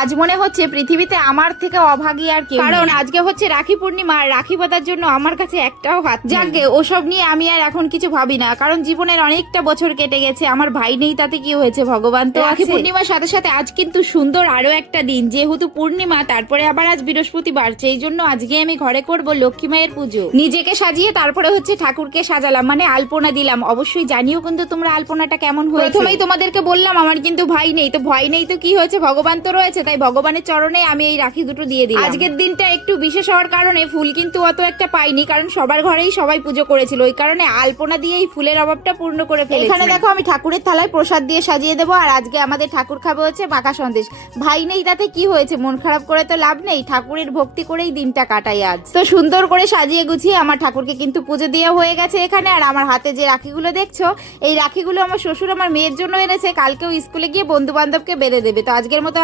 আজ মনে হচ্ছে পৃথিবীতে আমার থেকে অভাগী আর কেউ নেই। কারণ আজকে হচ্ছে রাখি পূর্ণিমা, আর রাখি বাঁধার জন্য আমার কাছে একটাও হাত নেই। যাকগে ওসব নিয়ে আমি আর এখন কিছু ভাবি না, কারণ জীবনের অনেকটা বছর কেটে গেছে, আমার ভাই নেই তাতে কি হয়েছে, ভগবান তো রাখি পূর্ণিমার সাথে সাথে আজ কিন্তু সুন্দর আরো একটা দিন, যেহেতু পূর্ণিমা তারপরে আবার আজ বৃহস্পতিবার, সেই জন্য আজকে আমি ঘরে করব লক্ষ্মী মায়ের পুজো। নিজেকে সাজিয়ে তারপরে হচ্ছে ঠাকুরকে সাজালাম, মানে আলপনা দিলাম। অবশ্যই জানিও কিন্তু তোমরা আলপনাটা কেমন হয়েছে। প্রথমেই তোমাদেরকে বললাম আমার কিন্তু ভাই নেই, তো ভয় নেই তো কি হয়েছে, ভগবান তো রয়েছে, তাই ভগবানের চরণে আমি এই রাখি দুটো দিয়ে দিলাম। আজকের দিনটা একটু বিশেষ হওয়ার কারণে ফুল কিন্তু অত একটা পাইনি, কারণ সবার ঘরেই সবাই পুজো করেছিল, ওই কারণে আলপনা দিয়ে এই ফুলের অভাবটা পূর্ণ করে ফেলেছি। এখানে দেখো আমি ঠাকুরের থালায় প্রসাদ দিয়ে সাজিয়ে দেবো, আর আজকে আমাদের ঠাকুর খাবে হচ্ছে মাখা সন্দেশ। ভাই নেই তাতে কি হয়েছে, মন খারাপ করে তো লাভ নেই, ঠাকুরের ভক্তি করেই দিনটা কাটাই আজ। তো সুন্দর করে সাজিয়ে গুছিয়ে আমার ঠাকুরকে কিন্তু পুজো দিয়ে হয়ে গেছে এখানে। আর আমার হাতে যে রাখিগুলো দেখছো, এই রাখিগুলো আমার শ্বশুর আমার মেয়ের জন্য এনেছে, কালকেও স্কুলে গিয়ে বন্ধু বান্ধবকে বেঁধে দেবে। তো আজকের মতো